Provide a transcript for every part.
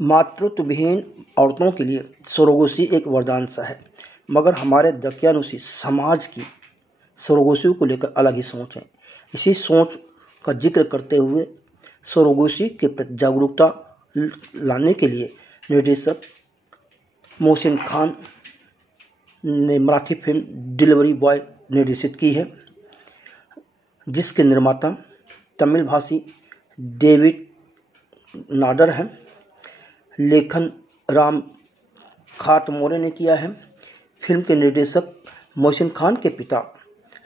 मातृत्वविहीन औरतों के लिए सरोगेसी एक वरदान सा है, मगर हमारे दकियानुसी समाज की सरोगेसी को लेकर अलग ही सोच है। इसी सोच का जिक्र करते हुए सरोगेसी के प्रति जागरूकता लाने के लिए निर्देशक मोहसिन खान ने मराठी फिल्म डिलीवरी बॉय निर्देशित की है, जिसके निर्माता तमिल भाषी डेविड नाडर हैं। लेखन राम खाटमोरे ने किया है। फिल्म के निर्देशक मोहसिन खान के पिता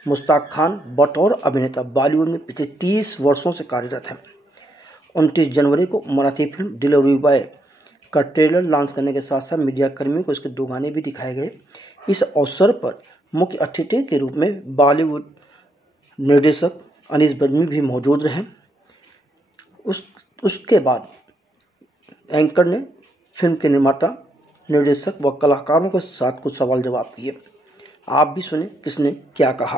मुश्ताक खान बतौर अभिनेता बॉलीवुड में पिछले 30 वर्षों से कार्यरत हैं। 29 जनवरी को मराठी फिल्म डिलीवरी बॉय का ट्रेलर लॉन्च करने के साथ साथ मीडिया कर्मियों को इसके 2 गाने भी दिखाए गए। इस अवसर पर मुख्य अतिथि के रूप में बॉलीवुड निर्देशक अनीस बज्मी भी मौजूद रहे। उसके बाद एंकर ने फिल्म के निर्माता, निर्देशक व कलाकारों के साथ कुछ सवाल जवाब किए। आप भी सुने किसने क्या कहा।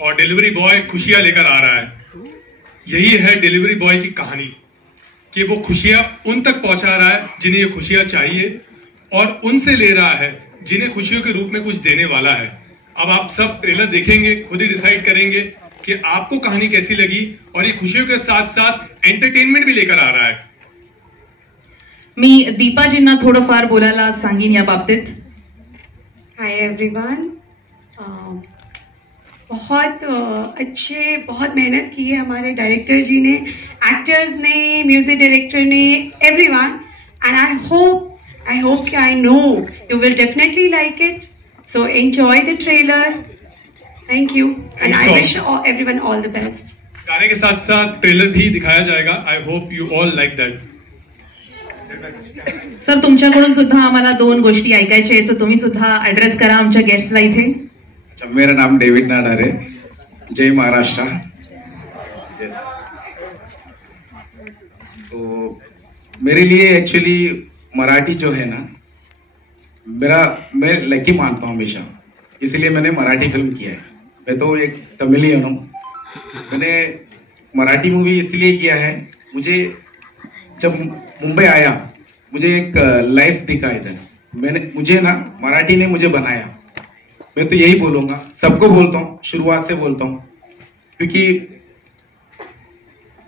और डिलीवरी बॉय खुशियां लेकर आ रहा है। यही है डिलीवरी बॉय की कहानी कि वो खुशियां उन तक पहुंचा रहा है जिन्हें ये खुशियां चाहिए, और उनसे ले रहा है जिन्हें खुशियों के रूप में कुछ देने वाला है। अब आप सब ट्रेलर देखेंगे, खुद ही डिसाइड करेंगे कि आपको कहानी कैसी लगी, और ये खुशियों के साथ साथ एंटरटेनमेंट भी लेकर आ रहा है। मी दीपाजींना थोडंफार बोलायला सांगीन या बाबतीत। हाय एवरीवन, बहुत बहुत मेहनत की है हमारे डायरेक्टर जी ने, एक्टर्स ने, म्यूजिक डायरेक्टर ने, एवरीवन, एंड आई होप कि I know you will definitely like it, so enjoy the trailer. Thank you and I wish everyone all the best. गाने के साथ साथ ट्रेलर भी दिखाया जाएगा। I hope you all like that. Sir, तुमच्याकडून सुद्धा आम्हाला 2 गोष्टी ऐकायच्या आहेत, तुम्ही सुद्धा ऍड्रेस करा आमच्या गेस्टला इथे। मेरा नाम डेविड नाडर है। जय महाराष्ट्र। तो मेरे लिए एक्चुअली मराठी जो है ना, मैं लकी मानता हूँ हमेशा, इसलिए मैंने मराठी फिल्म किया है। मैं तो एक तमिलियन हूँ। मैंने मराठी मूवी इसलिए किया है, मुझे जब मुंबई आया मुझे एक लाइफ दिखा इधर। मुझे ना मराठी ने मुझे बनाया। मैं तो यही बोलूंगा, सबको बोलता हूँ, शुरुआत से बोलता हूँ, क्योंकि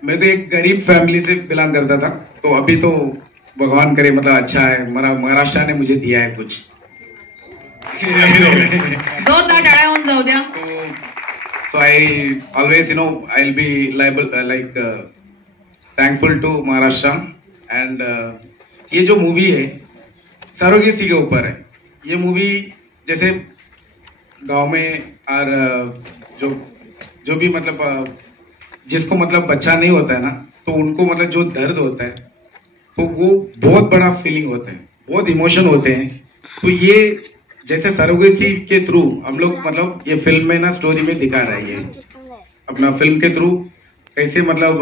मैं तो एक गरीब फैमिली से बिलोंग करता था। तो अभी तो भगवान करे, मतलब अच्छा है, महाराष्ट्र ने मुझे दिया है कुछ। जोरदार टाळ्या होऊन जाऊ द्या। So I always, I'll be thankful to Maharashtra, and ये जो मूवी है सरोगेसी के ऊपर है। ये मूवी जैसे गांव में और जो भी मतलब जिसको मतलब बच्चा नहीं होता है ना, तो उनको मतलब जो दर्द होता है, तो वो बहुत बड़ा फीलिंग होता है, बहुत इमोशन होते हैं। तो ये जैसे सरोगेसी के थ्रू हम लोग मतलब ये फिल्म में ना स्टोरी में दिखा रहा है, ये अपना फिल्म के थ्रू कैसे मतलब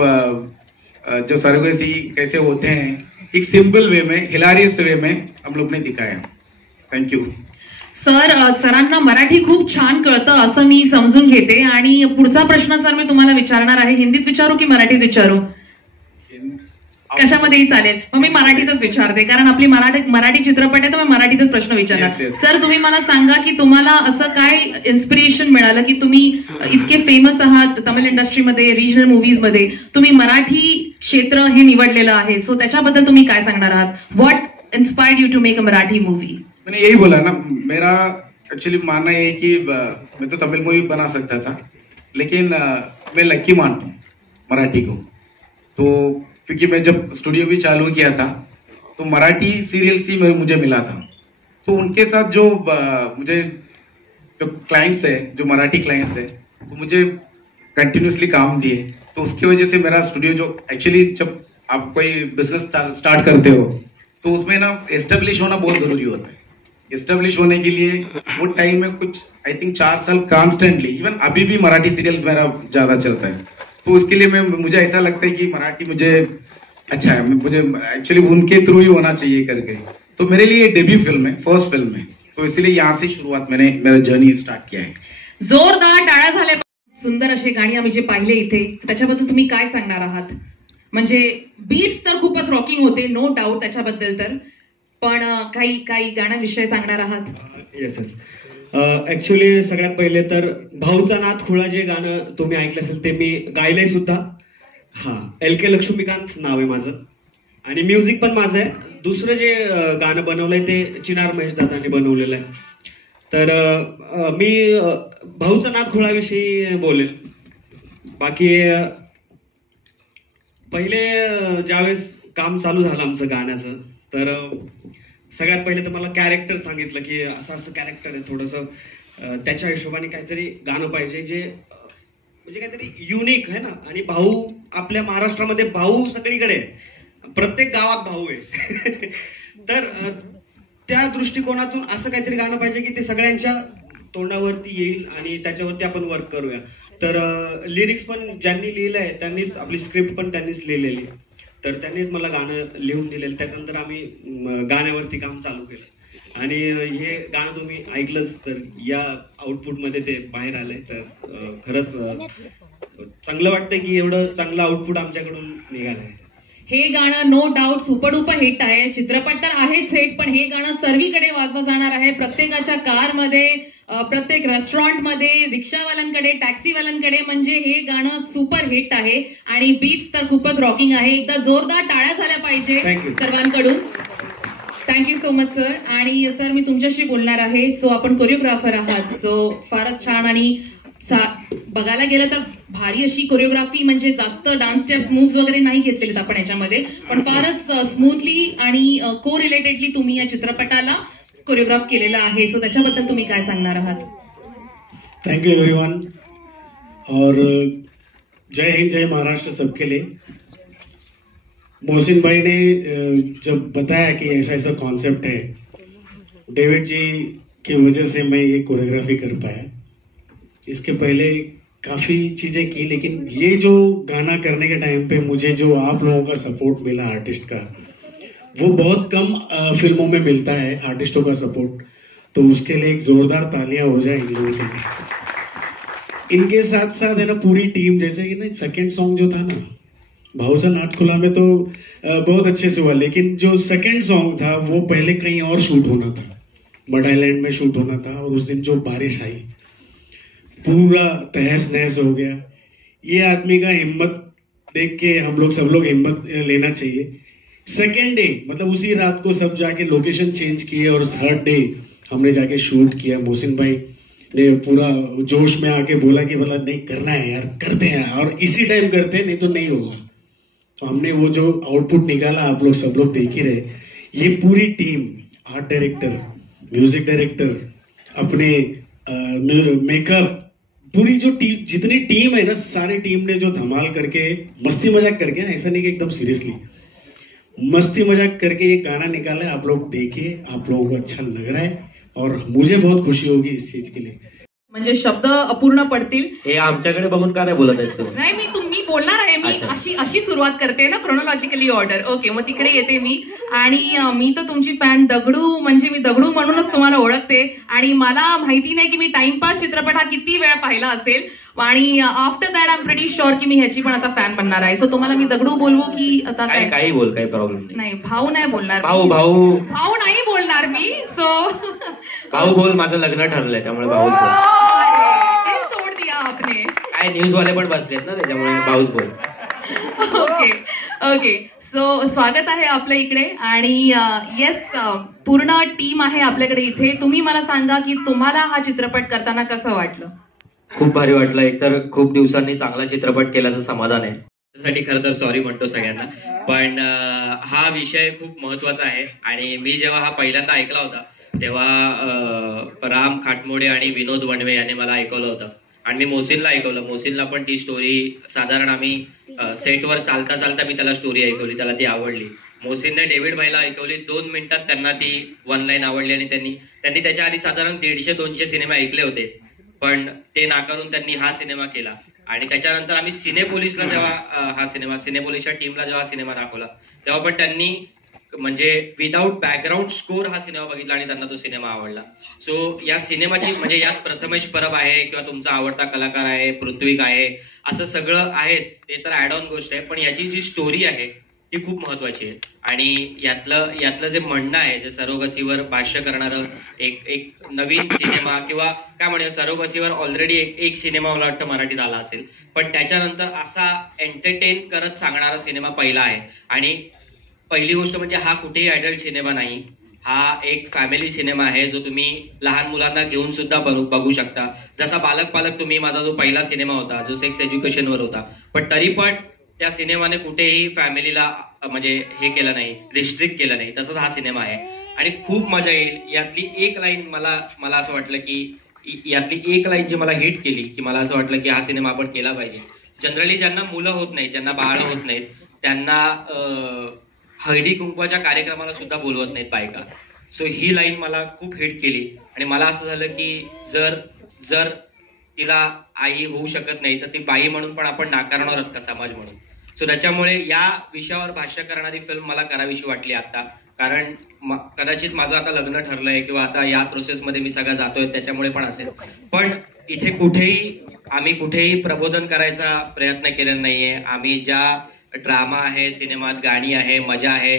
जो सरोगेसी कैसे होते हैं, एक सिंपल वे में, हिलारियस वे में हम लोग ने दिखाया। Thank you sir. सरांना मराठी खूप छान कळतं असं मी समजून घेते, आणि पुढचा प्रश्न सर मी तुम्हाला विचारणार आहे। हिंदीत विचारू की मराठीत विचारू? कशामध्येही चालेल, मग मी मराठीतच विचारते, कारण आपली मराठी चित्रपट आहे, तर मी मराठीतच प्रश्न विचारणार। सर, तुम्ही मला सांगा की तुम्हाला असं काय इन्स्पिरेशन मिळालं की तुम्ही इतके फेमस आहात तमिळ इंडस्ट्रीमध्ये, रिजनल मूव्हीज मध्ये, तुम्ही मराठी क्षेत्र हे निवडलेलं आहे, सो त्याच्याबद्दल तुम्ही काय सांगणार आहात? What inspired you to make a Marathi movie? मैंने यही बोला ना, मेरा एक्चुअली मानना है कि मैं तो तमिल मूवी बना सकता था, लेकिन मैं लकी मानता हूँ मराठी को। तो क्योंकि मैं जब स्टूडियो भी चालू किया था तो मराठी सीरियल्स ही मुझे मिला था। तो उनके साथ जो मुझे जो क्लाइंट्स है, जो मराठी क्लाइंट्स है, तो मुझे कंटिन्यूसली काम दिए। तो उसकी वजह से मेरा स्टूडियो जो एक्चुअली जब आप कोई बिजनेस स्टार्ट करते हो तो उसमें ना एस्टेब्लिश होना बहुत जरूरी होता है। एस्टेब्लिश होने के लिए वो टाइम में कुछ आई थिंक 4 साल कॉन्स्टेंटली, इवन अभी भी मराठी सीरियल मेरा ज्यादा चलता है। तो उसके लिए मुझे ऐसा लगता है कि मराठी मुझे अच्छा है, मुझे एक्चुअली उनके थ्रू ही होना चाहिए करके। तो मेरे लिए डेब्यू फिल्म है, फर्स्ट फिल्म है, तो इसलिए यहाँ से शुरुआत मैंने मेरा जर्नी स्टार्ट किया है। जोरदार टाळ्या झाल्या। सुंदर अशी गाणी आम्ही जे पाहिले इथे, त्याच्याबद्दल तुम्ही काय सांगणार आहात? म्हणजे बीट्स तर खूपच रॉकिंग होते, नो डाऊट त्याच्याबद्दल तर, पण काही गाण्याविषयी सांगणार आहात? Yes yes. ऍक्च्युली सगळ्यात पहिले तर भाऊचा नाथ खुळा जे गाणं तुम्ही ऐकलं असेल ते मी गायलंय सुद्धा. LK लक्ष्मीकांत नाव आहे माझं आणि म्युझिक पण माझं आहे. दुसरं जे गाणं बनवलंय ते चिनार महेश दादांनी बनवलेलं आहे. तर मी भाऊचा नाथ खुळाविषयी बोलेल. बाकी पहिले ज्यावेळेस काम चालू झालं आमचं गाण्याचं, तर सगळ्यात पहिले तर मला कॅरेक्टर सांगितलं की असं असं कॅरेक्टर आहे, थोडंसं त्याच्या हिशोबाने काहीतरी गाणं पाहिजे जे म्हणजे काहीतरी युनिक आहे ना. आणि भाऊ आपल्या महाराष्ट्रामध्ये भाऊ सगळीकडे, प्रत्येक गावात भाऊ आहे. तर त्या दृष्टिकोनातून असं काहीतरी गाणं पाहिजे की ते सगळ्यांच्या तोंडावरती येईल आणि त्याच्यावरती आपण वर्क करूया. तर लिरिक्स पण ज्यांनी लिहिलंय त्यांनीच, आपली स्क्रिप्ट पण त्यांनीच लिहिलेली, तर त्यांनीच मला गाणं लिहून दिलेलं. त्याच्यानंतर आम्ही गाण्यावरती काम चालू केलं आणि हे गाणं तुम्ही ऐकलंच, तर या आउटपुटमध्ये ते बाहेर आलंय. तर खरंच चांगलं वाटतंय की एवढं चांगलं आउटपुट आमच्याकडून निघालंय. हे गाणं नो डाऊट सुपरडुपर हिट आहे. चित्रपट तर आहेच हिट, पण हे गाणं सर्वीकडे वाजवलं जाणार आहे. प्रत्येकाच्या कारमध्ये, प्रत्येक रेस्टॉरंटमध्ये, रिक्षावाल्यांकडे, टॅक्सीवाल्यांकडे, म्हणजे हे गाणं सुपर हिट आहे. आणि बीट्स तर खूपच रॉकिंग आहे. एकदा जोरदार टाळ्या झाल्या पाहिजे सर्वांकडून. Thank you so much sir. आणि सर मी तुमच्याशी बोलणार आहे. सो आपण कोरिओग्राफर आहात, सो फारच छान आणि बघायला गेलं तर भारी अशी कोरिओग्राफी, म्हणजे जास्त डान्स स्टेप्स मूव्स वगैरे नाही घेतलेलेत आपण याच्यामध्ये, पण फारच स्मूथली आणि को रिलेटेडली तुम्ही या चित्रपटाला कोरिओग्राफ केलेला आहे. सो त्याच्याबद्दल तुम्ही काय सांगणार आहात? थैंक यू एवरीवन और जय हिंद, जय महाराष्ट्र सबके लिए. मोहसिन भाई ने जब बताया कि ऐसा ऐसा कॉन्सेप्ट है, डेविड जी की वजह से मैं ये कोरियोग्राफी कर पाया. इसके पहले काफ़ी चीज़ें की, लेकिन ये जो गाना करने के टाइम पे मुझे जो आप लोगों का सपोर्ट मिला आर्टिस्ट का, वो बहुत कम फिल्मों में मिलता है आर्टिस्टों का सपोर्ट. तो उसके लिए एक जोरदार तालियां हो जाए इन लोगों के लिए. इनके साथ साथ है ना पूरी टीम, जैसे कि ना सेकंड सॉन्ग जो था ना भाऊचा नाथ खुला में तो बहुत अच्छे से हुआ, लेकिन जो सेकंड सॉन्ग था वो पहले कहीं और शूट होना था, बट आइलैंड में शूट होना था. और उस दिन जो बारिश आई पूरा तहस नहस हो गया. ये आदमी का हिम्मत देख के हम लोग सब लोग हिम्मत लेना चाहिए. सेकेंड डे मतलब उसी रात को सब जाके लोकेशन चेंज किए और थर्ड डे हमने जाके शूट किया. मोहसिन भाई ने पूरा जोश में आके बोला कि बोला नहीं करना है यार, करते हैं और इसी टाइम करते हैं, नहीं तो नहीं होगा. तो हमने वो जो आउटपुट निकाला आप लोग सब लोग देख ही रहे. ये पूरी team, art director, music director, अपने मेकअप, पूरी जो टीम, जितनी टीम है ना, सारी टीम ने जो धमाल करके मस्ती मजाक करके, ऐसा नहीं कि एकदम सीरियसली मस्ती मजाक करके ये गाना निकाला है. आप लोग देखिए, आप लोगों को अच्छा लग रहा है और मुझे बहुत खुशी होगी इस चीज के लिए. म्हणजे शब्द अपूर्ण पडतील. हे आमच्याकडे बघून का नाही बोलत आहेस तू? नाही, मी बोलणार आहे. मी अशी सुरुवात करते ना, क्रोनॉलॉजिकली ऑर्डर. ओके, मग तिकडे येते मी. आणि मी तर तुमची फॅन, दगडू म्हणजे मी दगडू म्हणूनच तुम्हाला ओळखते. आणि मला माहिती नाही की मी टाइमपास चित्रपट हा किती वेळा पाहिला असेल. आणि after that I am pretty sure की मी ह्याची पण आता फॅन बनणार आहे. सो तुम्हाला मी दगडू बोलवू की आता काय? काही बोल, काही प्रॉब्लेम नाही. भाऊ नाही बोलणार. भाऊ नाही बोलणार मी. सो भाऊ बोल, माझं लग्न ठरलंय त्यामुळे भाऊ तोड दिया आपने. काय न्यूज वाले पण बसलेत ना त्याच्यामुळे भाऊच बोल. ओके. सो स्वागत आहे आपल्या इकडे. आणि येस, पूर्ण टीम आहे आपल्याकडे इथे. तुम्ही मला सांगा की तुम्हाला हा चित्रपट करताना कसं वाटलं? खूप भारी वाटलं. एकतर खूप दिवसांनी चांगला चित्रपट केल्याचं समाधान आहे. त्यासाठी खरं तर सॉरी म्हणतो सगळ्यांना, पण हा विषय खूप महत्वाचा आहे. आणि मी जेव्हा हा पहिल्यांदा ऐकला होता तेव्हा राम खाटमोडे आणि विनोद वणवे यांनी मला ऐकवलं होतं आणि मी मोहसिनला ऐकवलं. मोहसिनला पण ती स्टोरी साधारण आम्ही सेटवर चालता चालता मी त्याला स्टोरी ऐकवली, त्याला ती आवडली. मोहसिनने डेव्हिड भाईला ऐकवली, 2 मिनिटात त्यांना ती वन लाईन आवडली. आणि त्यांनी त्याच्या आधी साधारण 150-200 सिनेमा ऐकले होते, पण ते नाकारून त्यांनी हा सिनेमा केला. आणि त्याच्यानंतर आम्ही सिनेपोलिसला जेव्हा सिनेपोलिसच्या टीमला जेव्हा सिनेमा दाखवला तेव्हा पण त्यांनी म्हणजे विदाऊट बॅकग्राऊंड स्कोर हा सिनेमा बघितला आणि त्यांना तो सिनेमा आवडला. सो या सिनेमाची म्हणजे यात प्रथमेश परब आहे किंवा तुमचा आवडता कलाकार आहे, पृथ्वीक आहे, असं सगळं आहेच, ते तर ऍड ऑन गोष्ट आहे, पण याची जी स्टोरी आहे ती खूप महत्वाची आहे. आणि यातलं जे म्हणणं आहे, जे सरोगसीवर भाष्य करणारं एक नवीन सिनेमा किंवा काय म्हणूया, सरोगसीवर ऑलरेडी एक सिनेमा मला वाटतं मराठीत आला असेल, पण त्याच्यानंतर असा एंटरटेन करत सांगणारा सिनेमा पहिला आहे. आणि पहिली गोष्ट म्हणजे हा कुठेही अडल्ट सिनेमा नाही, हा एक फॅमिली सिनेमा आहे जो तुम्ही लहान मुलांना घेऊन सुद्धा बघू शकता. जसा बालक पालक तुम्ही, माझा जो पहिला सिनेमा होता जो सेक्स एज्युकेशनवर होता, पण तरी पण त्या सिनेमाने कुठेही फॅमिलीला म्हणजे हे केलं नाही, रिस्ट्रिक्ट केलं नाही, तसंच हा सिनेमा आहे. आणि खूप मजा येईल. यातली एक लाईन मला असं वाटलं की यातली एक लाईन जी मला हिट केली, की मला असं वाटलं की हा सिनेमा आपण केला पाहिजे. जनरली ज्यांना मुलं होत नाहीत, ज्यांना बाळ होत नाहीत, त्यांना हळदी कुंकवाच्या कार्यक्रमाला सुद्धा बोलवत नाहीत बायका. सो ही लाईन मला खूप हिट केली आणि मला असं झालं की जर तिला आई होऊ शकत नाही तर ती बाई म्हणून पण आपण नाकारणार आहोत का समाज म्हणून. सो त्याच्यामुळे या विषयावर भाष्य करणारी फिल्म मला करावीशी वाटली आता. कारण कदाचित माझं आता लग्न ठरलंय किंवा आता या प्रोसेसमध्ये मी सगळं जातोय त्याच्यामुळे पण असेल, पण इथे आम्ही कुठेही प्रबोधन करायचा प्रयत्न केलेला नाहीये. आम्ही ज्या ड्रामा आहे, सिनेमात गाणी आहे, मजा आहे,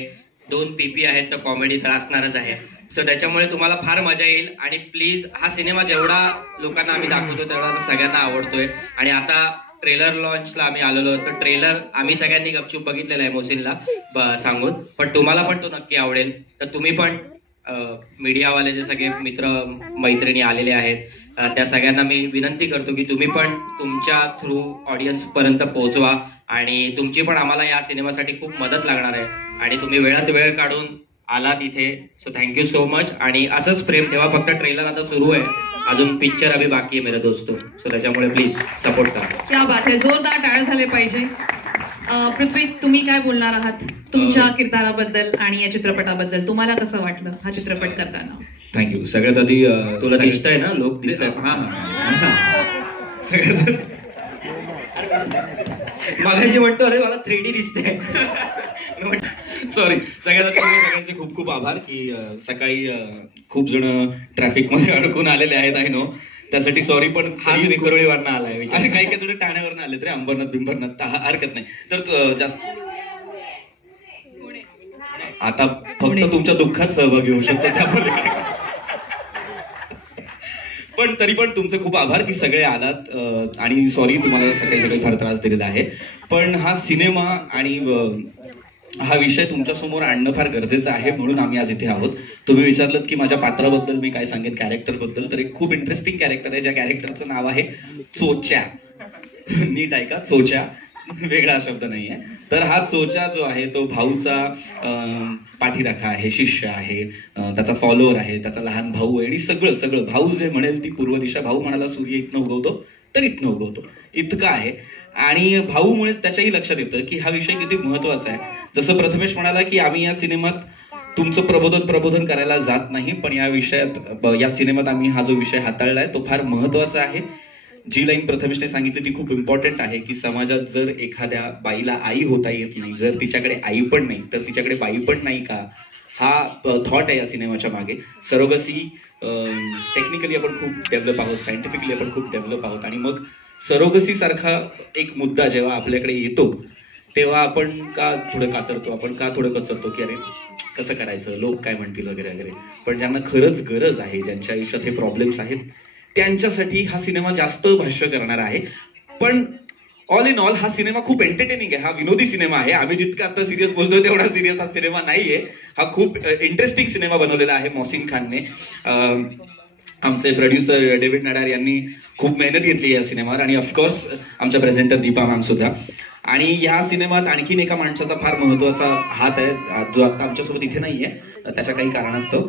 2 PP आहेत तर कॉमेडी तर असणारच आहे. सो त्याच्यामुळे तुम्हाला फार मजा येईल. आणि प्लीज हा सिनेमा जेवढा लोकांना आम्ही दाखवतो तेवढा सगळ्यांना आवडतोय. आणि आता ट्रेलर लॉन्चला आम्ही आलेलो, तर ट्रेलर आम्ही सगळ्यांनी गपचूप बघितलेला आहे मोसिनला सांगून, पण तुम्हाला पण तो नक्की आवडेल. तर तुम्ही पण मीडियावाले जे सगळे मित्र मैत्रिणी आलेले आहेत त्या सगळ्यांना मी विनंती करतो की तुम्ही पण तुमच्या थ्रू ऑडियन्स पर्यंत पोहोचवा. आणि तुमची पण आम्हाला या सिनेमासाठी खूप मदत लागणार आहे आणि तुम्ही वेळात वेळ काढून आलात इथे. So thank you so much. आणि असंच प्रेम ठेवा. फक्त ट्रेलर आता सुरू आहे, अजून पिक्चर अभी बाकी आहे मेरे दोस्तों. सो त्याच्यामुळे प्लीज सपोर्ट करा. क्या बात आहे, जोरदार टाळ्या झाले पाहिजे. पृथ्वी, तुम्ही काय बोलणार आहात तुमच्या किरदाराबद्दल आणि या चित्रपटाबद्दल? तुम्हाला कसं वाटलं हा चित्रपट करताना? थँक्यू. सगळ्यात आधी तुला दिसतंय ना, लोक दिसतात. सगळ्यात मागाशी म्हणतो अरे मला 3D दिसते. सॉरी. सगळ्यांचे खूप खूप आभार की सकाळी खूप जण ट्रॅफिक मध्ये अडकून आलेले आहेत. आय नो, त्यासाठी सॉरी. पण हा विखुरळीवरनं आलाय आणि काही जण ठाण्यावरनं आले तरी अंबरनाथ बिंबरनाथ हरकत नाही. तर जास्त आता फक्त तुमच्या दुःखात सहभागी होऊ शकतो त्यामुळे, पण तरी पण तुमचे खूप आभार की सगळे आलात. आणि सॉरी तुम्हाला सगळे फार त्रास दिलेला आहे. पण हा सिनेमा आणि हा विषय तुमच्या समोर आणणं फार गरजेचं आहे म्हणून आम्ही आज इथे आहोत. तुम्ही विचारलं की माझ्या पात्राबद्दल मी काय सांगेन, कॅरेक्टरबद्दल, तर एक खूप इंटरेस्टिंग कॅरेक्टर आहे ज्या कॅरेक्टरचं नाव आहे चोच्या. नीट ऐका, चोच्या, वेगळा शब्द नाहीये. तर हा चोच्या जो आहे तो भाऊचा पाठीराखा आहे, शिष्य आहे, त्याचा फॉलोअर आहे, त्याचा लहान भाऊ आहे आणि सगळं भाऊ जे म्हणेल ती पूर्व दिशा. भाऊ म्हणाला सूर्य इथनं उगवतो तर इथनं उगवतो, इतकं आहे. आणि भाऊमुळेच त्याच्याही लक्षात येतं की हा विषय किती महत्वाचा आहे. जसं प्रथमेश म्हणाला की आम्ही या सिनेमात तुमचं प्रबोधन करायला जात नाही, पण या सिनेमात आम्ही हा जो विषय हाताळलाय तो फार महत्वाचा आहे. जी लाईन प्रथमेशने सांगितली ती खूप इम्पॉर्टंट आहे की समाजात जर एखाद्या बाईला आई होता येत नाही, जर तिच्याकडे आई पण नाही तर तिच्याकडे बाई पण नाही का, हा थॉट आहे या सिनेमाच्या मागे. सरोगसी टेक्निकली आपण खूप डेव्हलप आहोत, सायंटिफिकली आपण खूप डेव्हलप आहोत. आणि मग सरोगसी सारखा एक मुद्दा जेव्हा आपल्याकडे येतो तेव्हा आपण का थोडं कातरतो, आपण का थोडं कचरतो की अरे कसं करायचं, लोक काय म्हणतील वगैरे वगैरे. पण ज्यांना खरंच गरज आहे, ज्यांच्या आयुष्यात हे प्रॉब्लेम्स आहेत, त्यांच्यासाठी हा सिनेमा जास्त भाष्य करणार आहे. पण ऑल इन ऑल हा सिनेमा खूप एंटरटेनिंग आहे, हा विनोदी सिनेमा आहे. आम्ही जितका आता सिरियस बोलतोय तेवढा सिरियस हा सिनेमा नाहीये. हा खूप इंटरेस्टिंग सिनेमा बनवलेला आहे मोहसिन खानने. आमचे प्रोड्युसर डेव्हिड नडार यांनी खूप मेहनत घेतली या सिनेमावर आणि ऑफकोर्स आमच्या प्रेझेंटर दीपा मॅम सुद्धा. आणि या सिनेमात आणखीन एका माणसाचा फार महत्वाचा हात आहे जो आता आमच्यासोबत इथे नाहीये त्याच्या काही कारणास्तव.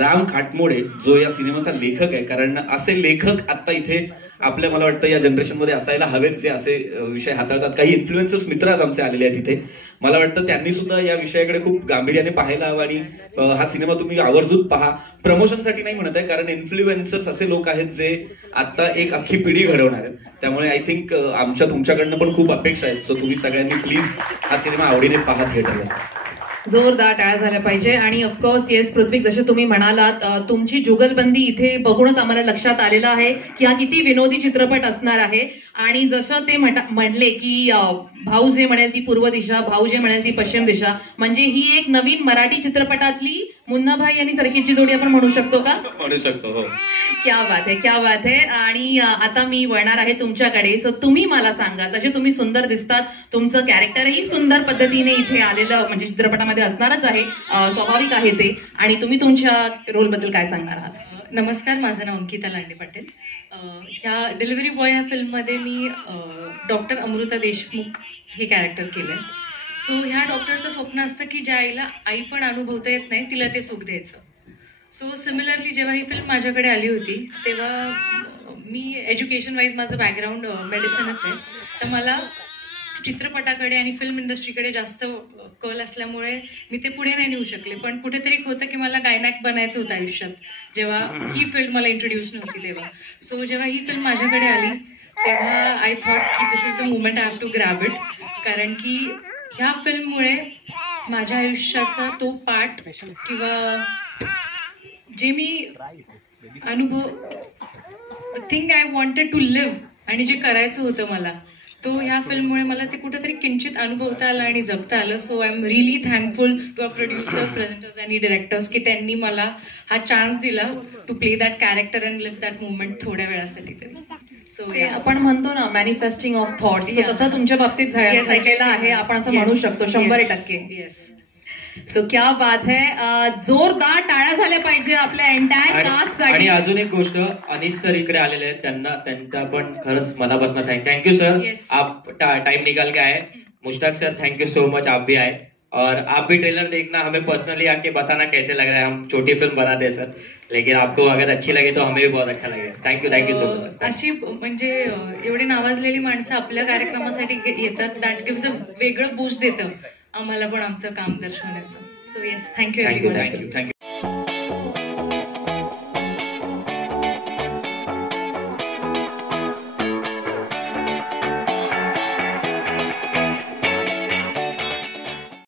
राम खाटमोडे जो या सिनेमाचा लेखक आहे. कारण असे लेखक आता इथे आपल्या मला वाटतं या जनरेशन मध्ये असायला हवेत जे असे विषय हाताळतात. काही इन्फ्लुएन्सर्स मित्र आज आमचे आलेले आहेत इथे. मला वाटतं त्यांनी सुद्धा या विषयाकडे खूप गांभीर्याने पाहायला हवं आणि हा सिनेमा तुम्ही आवर्जून पहा. प्रमोशनसाठी नाही म्हणत आहे, कारण इन्फ्लुएन्सर्स असे लोक आहेत जे आता एक अख्खी पिढी घडवणार आहेत. त्यामुळे आय थिंक आमच्या तुमच्याकडनं पण खूप अपेक्षा आहेत. सो तुम्ही सगळ्यांनी प्लीज हा सिनेमा आवडीने पहा थिएटरला. जोरदार टाळ्या झाल्या पाहिजे. आणि ऑफकोर्स येस पृथ्वी, जसे तुम्ही म्हणालात तुमची जुगलबंदी इथे बघूनच आम्हाला लक्षात आलेलं आहे की हा किती विनोदी चित्रपट असणार आहे. आणि जसं ते म्हणले की भाऊ जे म्हणेल ती पूर्व दिशा, भाऊ जे म्हणेल ती पश्चिम दिशा, म्हणजे ही एक नवीन मराठी चित्रपटातली मुन्नाभाई आणि सर्किटची जोडी आपण म्हणू शकतो का? म्हणू शकतो, हो. क्या बात आहे, क्या बात आहे. आणि आता मी वळणार आहे तुमच्याकडे. सो तुम्ही मला सांगा, जसे तुम्ही सुंदर दिसतात, तुमचं कॅरेक्टरही सुंदर पद्धतीने इथे आलेलं म्हणजे चित्रपटामध्ये असणारच आहे, स्वाभाविक आहे ते. आणि तुम्ही तुमच्या रोलबद्दल काय सांगणार आहात? नमस्कार, माझं नाव अंकिता लांडे पाटील. ह्या डिलिव्हरी बॉय ह्या फिल्ममध्ये मी डॉक्टर अमृता देशमुख हे कॅरेक्टर केलं आहे. सो ह्या डॉक्टरचं स्वप्न असतं की ज्या आईला आई पण अनुभवता येत नाही तिला ते सुख द्यायचं. सो सिमिलरली जेव्हा ही फिल्म माझ्याकडे आली होती तेव्हा मी एज्युकेशन वाईज माझं बॅकग्राऊंड मेडिसिनच आहे, तर मला चित्रपटाकडे आणि फिल्म इंडस्ट्रीकडे जास्त कल असल्यामुळे मी ते पुढे नाही नेऊ शकले. पण कुठेतरी होतं की मला गायनॅक बनायचं होतं आयुष्यात, जेव्हा ही फिल्म मला इंट्रोड्यूस नव्हती तेव्हा. सो जेव्हा ही फिल्म माझ्याकडे आली तेव्हा आय थॉट की this is the moment I have to grab it. कारण की ह्या फिल्ममुळे माझ्या आयुष्याचा तो पार्ट किंवा जे मी अनुभव, the thing I wanted to live आणि जे करायचं होतं मला, तो ह्या फिल्ममुळे मला ते कुठेतरी किंचित अनुभवता आलं आणि जगता आलं. So I am really thankful to our producers, presenters आणि डिरेक्टर्स की त्यांनी मला हा चान्स दिला to play that character and live that moment थोड्या वेळासाठी तरी. सो आपण म्हणतो ना मॅनिफेस्टिंग ऑफ थॉट्स, तसं तुमच्या बाबतीत झालेलं आहे, आपण असं म्हणू शकतो 100%. येस. सो क्या बात है. जोरदार टाळ्या झाल्या पाहिजे आपल्या एंटायर कास्टसाठी. आणि अजून एक गोष्ट, अनिश सर इकडे आलेले आहेत, त्यांना पण खरंच मनापासून थँक्यू सर. आप टाइम निकाल के आए. Mushtaq sir thank you so much, आप भी आए और आप भी ट्रेलर देखना, हमें पर्सनली आके बताना कैसे लग रहा है. हम छोटी फिल्म बनाते हैं सर, लेकिन आपको अगर अच्छी लगे तो हमें भी बहुत अच्छा लगेगा. Thank you so much sir. अशी म्हणजे एवढी नावाजलेली माणसं आपल्या कार्यक्रमासाठी येतात, दॅट गिव्स अ वेगळं बूस्ट देतं आम्हाला पण आमचं काम दर्शवण्याचं. So yes, thank you.